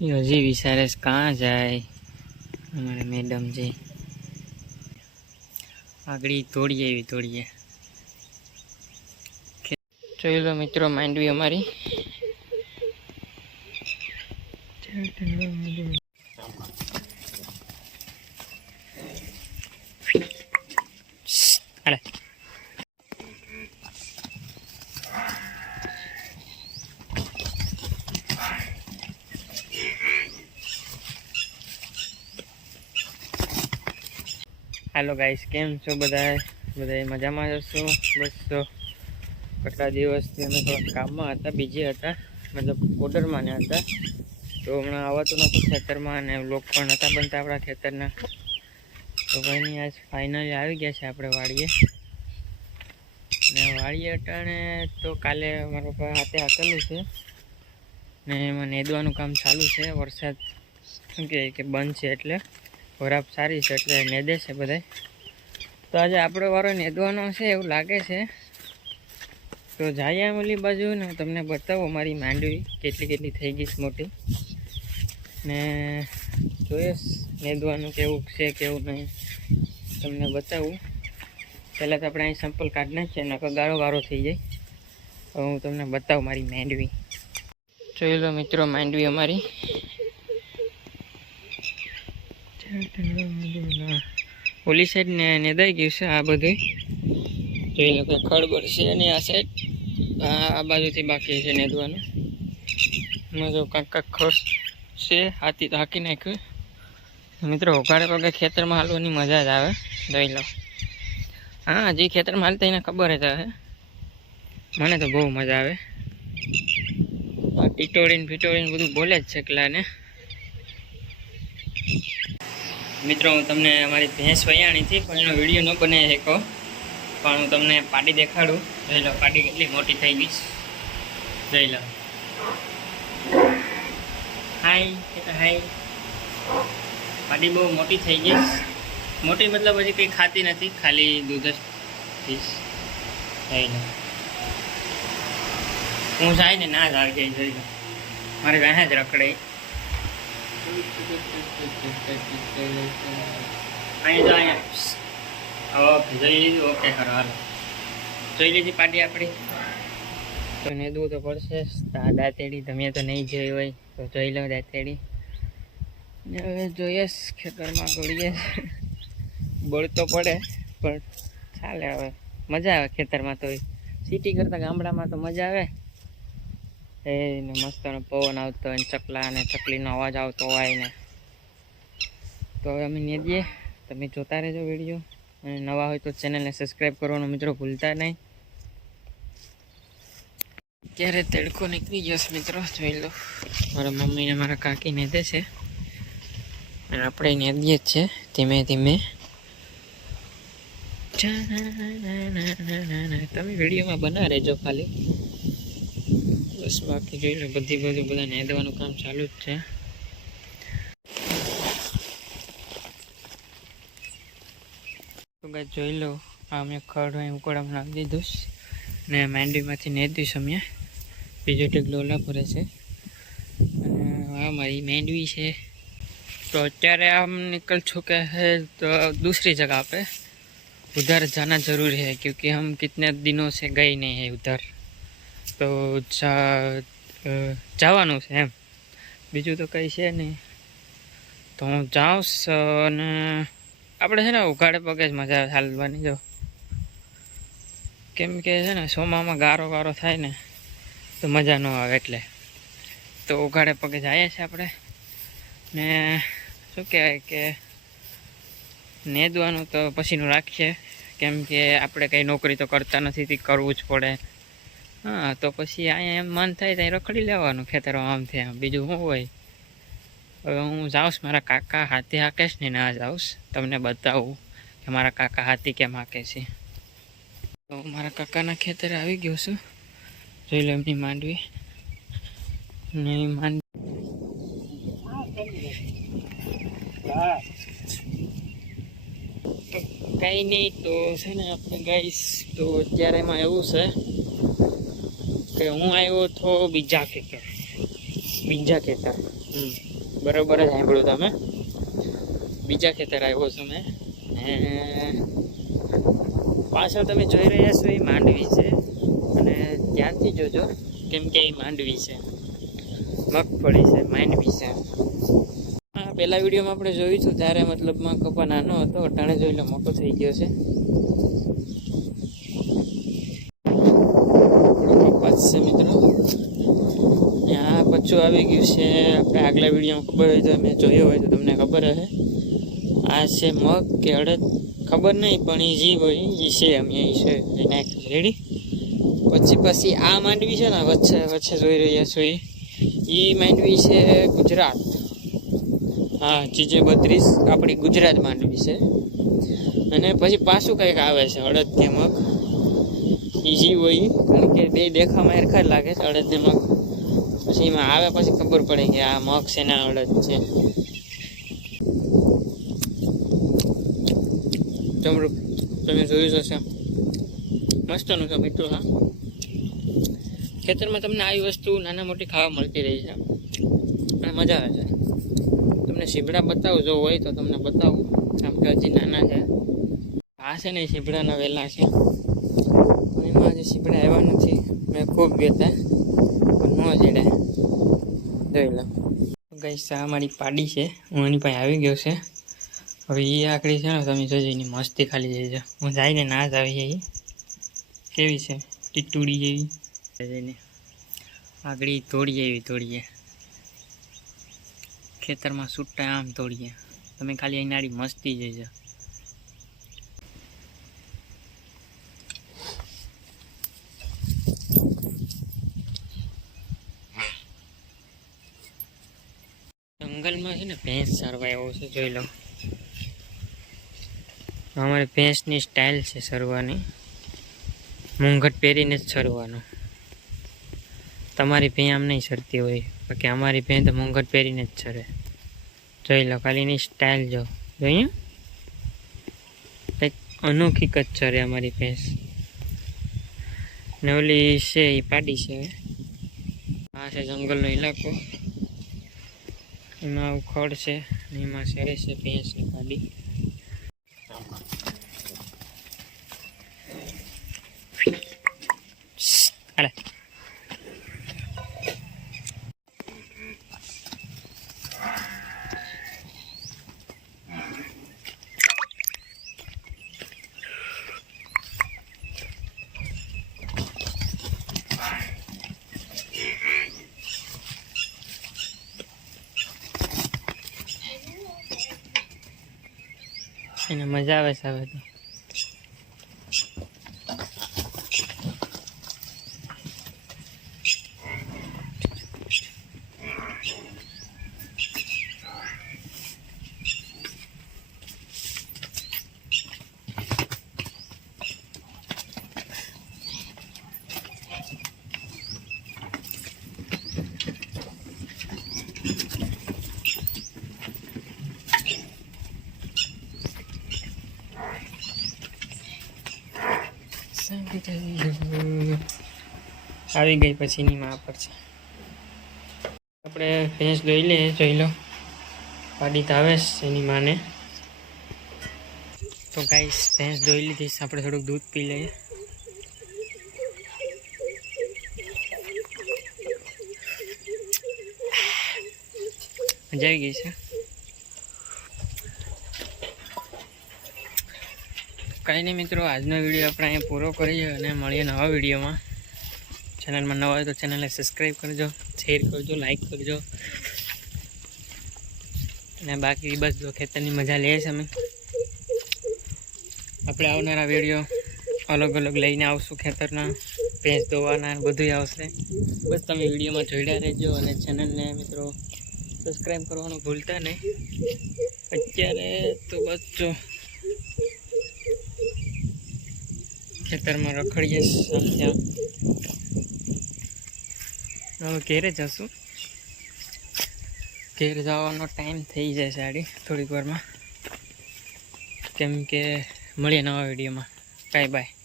હજી વિચારે કहाँ જાય અમારે મેડમ जी આગળી તોડીએ ચલો મિત્રો માંડવી અમારી અરે हेलो गाइस केम छो बधाए मजामां हशो। बस तो કેટલા દિવસથી અમે થોડા કામમાં હતા, બીજી હતા, મતલબ ઓર્ડરમાં ને હતા, તો હમણાં આવતું નહોતું ખેતરમાં અને વ્લોગ પણ નહોતા બનતા આપણા ખેતરના। તો કંઈ નહીં, આજ ફાઇનલી આવી ગયા છે આપણે વાડીએ ને વાડીએ અટાણે તો કાલે મારા પપ્પા હાથે હાકેલું છે ને એમાં નેદવાનું કામ ચાલુ છે। વરસાદ શું કહે કે બંધ છે એટલે વરાપ સારી છે એટલે નેદે છે બધાય। તો આજે આપણો વારો નેદવાનો છે એવું લાગે છે। તો જાય ઓલી બાજુ ને તમને બતાવો મારી માંડવી કેટલી થઈ ગઈ મોટી ને જોઈએ નેદવાનું કેવું છે કેવું નહીં તમને બતાવું। પહેલાં તો આપણે અહીં સેમ્પલ કાઢી નાખીએ નકર ગાળો વારો થઈ જાય। તો હું તમને બતાવું મારી માંડવી। જોઈ લો મિત્રો માંડવી અમારી ઓલી સાઈડ ને નેદાઈ ગયું છે। આ બધું જોઈ લો કે ખડબડ છે અને આ સાઈડ આ બાજુથી બાકી છે નેદવાનું। એમાં જો કાંક ખર્ચ છે હાથી તો હાકી નાખ્યું મિત્રો। ઉઘાડે પગે ખેતરમાં હાલવાની મજા જ આવે। જોઈ લો હા હજી ખેતરમાં હાલતા એને ખબર જ આવે, મને તો બહુ મજા આવે। ટીટોળીને ફીટોળીને બધું બોલે જ છે એકલાને। મિત્રો હું તમને અમારી ભેંસ વયાણી હતી પણ એનો વિડીયો ન બનાવી શકો, પણ હું તમને પાડી દેખાડું। જોઈ લો પાડી કેટલી મોટી થઈ ગઈ, જોઈ લો। હાય હાય, પાડી બહુ મોટી થઈ ગઈ। મોટી મતલબ હજી કંઈ ખાતી નથી, ખાલી દૂધ જ પીશ। જોઈ લો હું જાય ને ના જ આવી ગઈ। જોઈ લો મારી વાહે જ રખડે। અહીંયા જોઈ લીધું, ઓકે ખરો હાલો જોઈ લીધી પાડી આપણી। તો નેદવું તો પડશે। દાંતેડી તમે તો નહીં જોઈ હોય તો જોઈ લો દાંતેડી। હવે જોઈએ ખેતરમાં ગળીએ, બળ તો પડે પણ ચાલે, હવે મજા આવે ખેતરમાં। તો સિટી કરતાં ગામડામાં તો મજા આવે। એને મસ્તનો પવન આવતો હોય, ચકલા અને ચકલીનો અવાજ આવતો હોય ને। તો હવે અમે નેદીએ, તમે જોતા રહેજો વિડીયો અને નવા હોય તો ચેનલને સબસ્ક્રાઈબ કરવાનું મિત્રો ભૂલતા નહીં। અત્યારે તડકો નીકળી ગયો છે મિત્રો, જોઈ લો મારા મમ્મી ને મારા કાકી નેદે છે અને આપણે નેદીએ જ છે ધીમે ધીમે। તમે વિડીયોમાં બના રહેજો ખાલી, બસ બાકી જોઈ લો બધા નેદવાનું કામ ચાલુ જ છે। તો ગાઈસ જોઈ લો આ અમે ખડ હોય ઉકળામાં નાખી દીધું ને માંડવીમાંથી નેદીશ અમે। બીજો ઢગલો ઓલા ભરે છે અને આ મારી માંડવી છે। तो અત્યારે हम निकल चुके हैं तो दूसरी जगह पे, उधर जाना ज़रूरी है क्योंकि हम कितने दिनों से गए नहीं हैं उधर। तो જવાનું છે એમ, બીજું તો કંઈ છે નહીં। તો હું જાઉં અને આપણે છે ને ઉઘાડે પગે જ મજા આવે હાલવાની। જો કેમ કે છે ને સોમામાં ગારો ગારો થાય ને તો મજા ન આવે, એટલે તો ઉઘાડે પગે જઈએ છીએ આપણે ને શું કહેવાય કે નેદવાનું તો પછીનું રાખીએ, કેમ કે આપણે કંઈ નોકરી તો કરતા નથી તે કરવું જ પડે। હા તો પછી અહીંયા એમ મન થાય ત્યાં રખડી લેવાનું ખેતરમાં આમથી આમ, બીજું શું હોય। હવે હું જાઉં મારા કાકા હાથી હાકેશ ને ના જાઉં, તમને બતાવું કે મારા કાકા હાથી કેમ હાકે છે। તો મારા કાકાના ખેતરે આવી ગયો છું, જોઈ લો એમની માંડવી ને માંડવી। કંઈ નહીં તો છે ને આપણે ગાઈસ, તો અત્યારે એમાં એવું છે કે હું આવ્યો તો બીજા ખેતર બરોબર જ સાંભળ્યું તમે. બીજા ખેતર આવ્યો છું મેં. પાછળ તમે જોઈ રહ્યા છો એ માંડવી છે, અને ત્યાંથી જોજો કેમ કે એ માંડવી છે, મગફળી છે, માંડવી છે. હા, પહેલા વિડીયોમાં આપણે જોયું હતું ત્યારે મતલબમાં કપા નાનો હતો, અટાણે જોઈ લો મોટો થઈ ગયો છે. કપાસ છે મિત્રો. આ પચ્ચું આવી ગયું છે. આપણે આગલા વિડીયોમાં ખબર હોય તો મેં જોયો હોય તો તમને ખબર હશે. આ છે મગ કે અડદ ખબર નહીં, પણ એ જી હોય એ છે. અમે એ છે નાખી રેડી. પછી આ માંડવી છે ને વચ્ચે જોઈ રહ્યા છો એ માંડવી છે ગુજરાત. હા, GJ 32 આપણી ગુજરાત માંડવી છે. અને પછી પાછું કંઈક આવે છે અડદ કે મગ, ઈજી હોય, કારણ કે બે દેખામાં એરખા જ લાગે છે અડદ ને મગ. પછી એમાં આવે પછી ખબર પડે કે આ મગ છે ને અડદ છે. જમરૂક તમે જોયું હશે, મસ્તનું છે મિત્રો. હા, ખેતરમાં તમને આવી વસ્તુ નાના મોટી ખાવા મળતી રહી છે અને મજા આવે છે. તમને સીભડા બતાવું જો હોય તો તમને બતાવું, કેમ કે હજી નાના છે. આ છે ને સીભડાના વહેલા છે, પણ એમાં હજી સીભડા આવ્યા નથી. મેં ખૂબ બેતા પણ ન જડે. જોઈ લો ગાઈસ, આ મારી પાડી છે, હું એની પાસે આવી ગયો છે. હવે એ આકડી છે ને તમે જોજો એની મસ્તી ખાલી જઈજો. હું જઈને ના જ આવી જઈ કેવી છે ટીટુડી જેવી જઈને આગળ તોડીએ ખેતરમાં છૂટા આમ તોડીએ. તમે ખાલી એનાડી મસ્તી જઈજો. જંગલમાં છે ને ભેંસ ચરવા આવ્યો છે, જોઈ લો. અમારે ભેંસની સ્ટાઇલ છે ચરવાની, મૂંઘટ પહેરીને જ ચરવાનું. તમારી ભેં આમ નહીં ચરતી હોય, બાકી અમારી ભેં તો મૂંઘટ પહેરીને જ ચરે. જોઈ લો ખાલી એની સ્ટાઇલ જો, જોઈએ કંઈક અનોખી જ ચરે અમારી ભેંસ. ને ઓલી છે એ પાડી છે. આ છે જંગલનો ઇલાકો, એમાં ઉખડ છે, એમાં ચરે છે ભેંસની પાડી. હાલે એને મજા આવે છે હવે તો. આવી ગઈ પછી ની માં પર છે. આપણે ભેંસ દોઈ લે, જોઈ લો પાડી તો આવે એની માને. તો ગાઈસ ભેંસ દોઈ લીધી, આપણે થોડુંક દૂધ પી લઈએ. મજા આવી ગઈ છે. કંઈ નહીં મિત્રો, આજનો વિડીયો આપણે અહીંયા પૂરો કરીએ અને મળીએ નવા વિડીયોમાં. ચેનલમાં નવા હોય તો ચેનલને સબસ્ક્રાઈબ કરજો, શેર કરજો, લાઈક કરજો. અને બાકી બસ જો ખેતરની મજા લઈએ છીએ અમે. આપણે આવનારા વિડીયો અલગ અલગ લઈને આવશું, ખેતરના ભેંસ ધોવાના બધું આવશે. બસ તમે વિડીયોમાં જોડ્યા રહેજો અને ચેનલને મિત્રો સબસ્ક્રાઈબ કરવાનું ભૂલતા નહીં. અત્યારે તો બસ જો ખેતરમાં રખડીએ આમ. હવે ઘેરે જશું, ઘેર જવાનો ટાઈમ થઈ જાય સાડી થોડીક વારમાં. કેમ કે મળીએ નવા વિડીયોમાં. Bye bye.